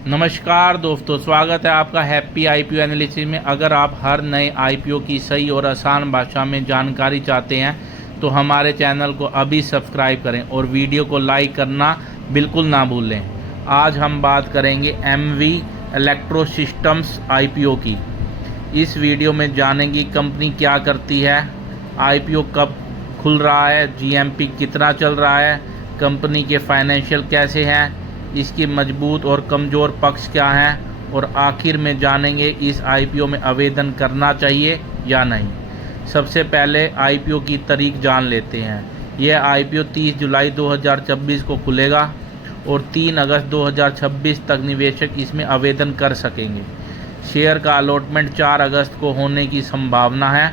नमस्कार दोस्तों, स्वागत है आपका हैप्पी आईपीओ एनालिसिस में। अगर आप हर नए आईपीओ की सही और आसान भाषा में जानकारी चाहते हैं तो हमारे चैनल को अभी सब्सक्राइब करें और वीडियो को लाइक करना बिल्कुल ना भूलें। आज हम बात करेंगे एमवी इलेक्ट्रो सिस्टम्स आईपीओ की। इस वीडियो में जानेंगे कंपनी क्या करती है, आईपीओ कब खुल रहा है, जीएमपी कितना चल रहा है, कंपनी के फाइनेंशियल कैसे हैं, इसके मजबूत और कमज़ोर पक्ष क्या हैं, और आखिर में जानेंगे इस आईपीओ में आवेदन करना चाहिए या नहीं। सबसे पहले आईपीओ की तारीख जान लेते हैं। यह आईपीओ 30 जुलाई 2026 को खुलेगा और 3 अगस्त 2026 तक निवेशक इसमें आवेदन कर सकेंगे। शेयर का अलॉटमेंट 4 अगस्त को होने की संभावना है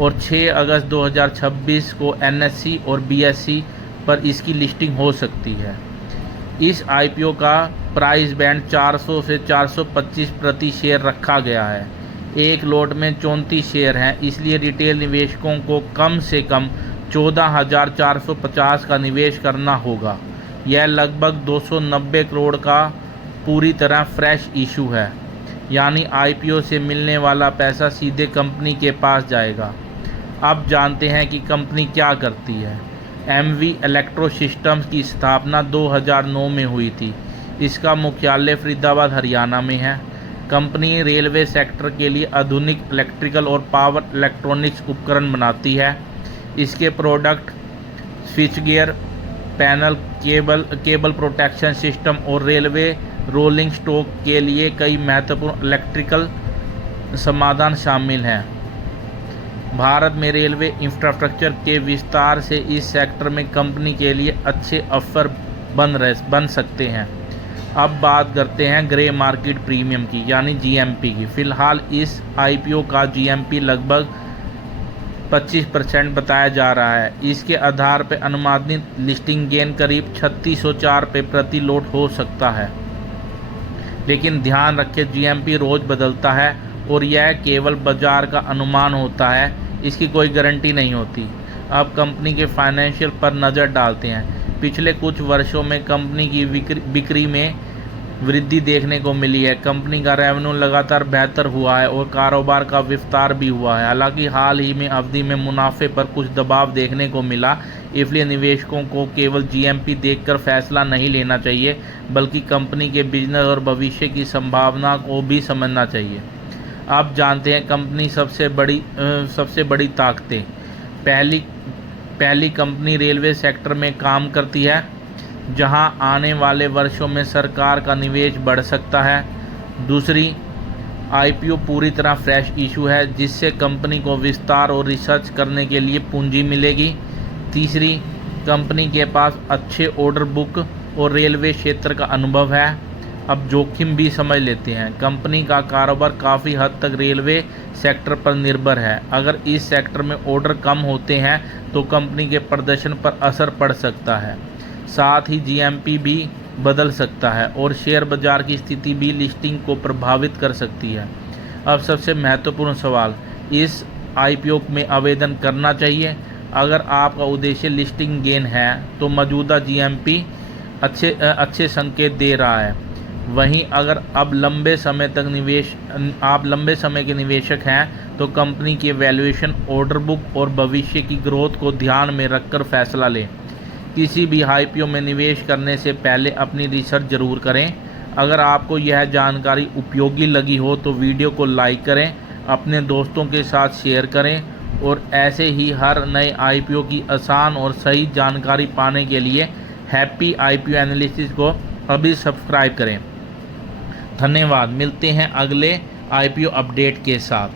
और 6 अगस्त 2026 को एनएससी और बीएसई पर इसकी लिस्टिंग हो सकती है। इस आईपीओ का प्राइस बैंड 400 से 425 प्रति शेयर रखा गया है। एक लॉट में 34 शेयर हैं, इसलिए रिटेल निवेशकों को कम से कम 14,450 का निवेश करना होगा। यह लगभग 290 करोड़ का पूरी तरह फ्रेश इशू है, यानी आईपीओ से मिलने वाला पैसा सीधे कंपनी के पास जाएगा। अब जानते हैं कि कंपनी क्या करती है। एमवी इलेक्ट्रो सिस्टम्स की स्थापना 2009 में हुई थी। इसका मुख्यालय फरीदाबाद, हरियाणा में है। कंपनी रेलवे सेक्टर के लिए आधुनिक इलेक्ट्रिकल और पावर इलेक्ट्रॉनिक्स उपकरण बनाती है। इसके product switch gear, panel, cable protection system और रेलवे रोलिंग स्टॉक के लिए कई महत्वपूर्ण इलेक्ट्रिकल समाधान शामिल हैं। भारत में रेलवे इंफ्रास्ट्रक्चर के विस्तार से इस सेक्टर में कंपनी के लिए अच्छे अवसर बन सकते हैं। अब बात करते हैं ग्रे मार्केट प्रीमियम की, यानी जीएमपी की। फ़िलहाल इस आईपीओ का जीएमपी लगभग 25% बताया जा रहा है। इसके आधार पर अनुमानित लिस्टिंग गेन करीब 3604 पे प्रति लॉट हो सकता है। लेकिन ध्यान रखें, जीएमपी रोज़ बदलता है और यह केवल बाजार का अनुमान होता है, इसकी कोई गारंटी नहीं होती। अब कंपनी के फाइनेंशियल पर नज़र डालते हैं। पिछले कुछ वर्षों में कंपनी की बिक्री में वृद्धि देखने को मिली है। कंपनी का रेवेन्यू लगातार बेहतर हुआ है और कारोबार का विस्तार भी हुआ है। हालांकि हाल ही में अवधि में मुनाफे पर कुछ दबाव देखने को मिला, इसलिए निवेशकों को केवल जीएमपी देखकर फैसला नहीं लेना चाहिए, बल्कि कंपनी के बिजनेस और भविष्य की संभावना को भी समझना चाहिए। अब जानते हैं कंपनी सबसे बड़ी ताकतें। पहली कंपनी रेलवे सेक्टर में काम करती है, जहां आने वाले वर्षों में सरकार का निवेश बढ़ सकता है। दूसरी, आईपीओ पूरी तरह फ्रेश इशू है, जिससे कंपनी को विस्तार और रिसर्च करने के लिए पूंजी मिलेगी। तीसरी, कंपनी के पास अच्छे ऑर्डर बुक और रेलवे क्षेत्र का अनुभव है। अब जोखिम भी समझ लेते हैं। कंपनी का कारोबार काफ़ी हद तक रेलवे सेक्टर पर निर्भर है। अगर इस सेक्टर में ऑर्डर कम होते हैं तो कंपनी के प्रदर्शन पर असर पड़ सकता है। साथ ही जीएमपी भी बदल सकता है और शेयर बाजार की स्थिति भी लिस्टिंग को प्रभावित कर सकती है। अब सबसे महत्वपूर्ण सवाल, इस आईपीओ में आवेदन करना चाहिए। अगर आपका उद्देश्य लिस्टिंग गेन है तो मौजूदा जीएमपी अच्छे संकेत दे रहा है। वहीं अगर आप लंबे समय के निवेशक हैं तो कंपनी की वैल्यूएशन, ऑर्डर बुक और भविष्य की ग्रोथ को ध्यान में रखकर फैसला लें। किसी भी आईपीओ में निवेश करने से पहले अपनी रिसर्च जरूर करें। अगर आपको यह जानकारी उपयोगी लगी हो तो वीडियो को लाइक करें, अपने दोस्तों के साथ शेयर करें और ऐसे ही हर नए आईपीओ की आसान और सही जानकारी पाने के लिए हैप्पी आईपीओ एनालिसिस को अभी सब्सक्राइब करें। धन्यवाद। मिलते हैं अगले आईपीओ अपडेट के साथ।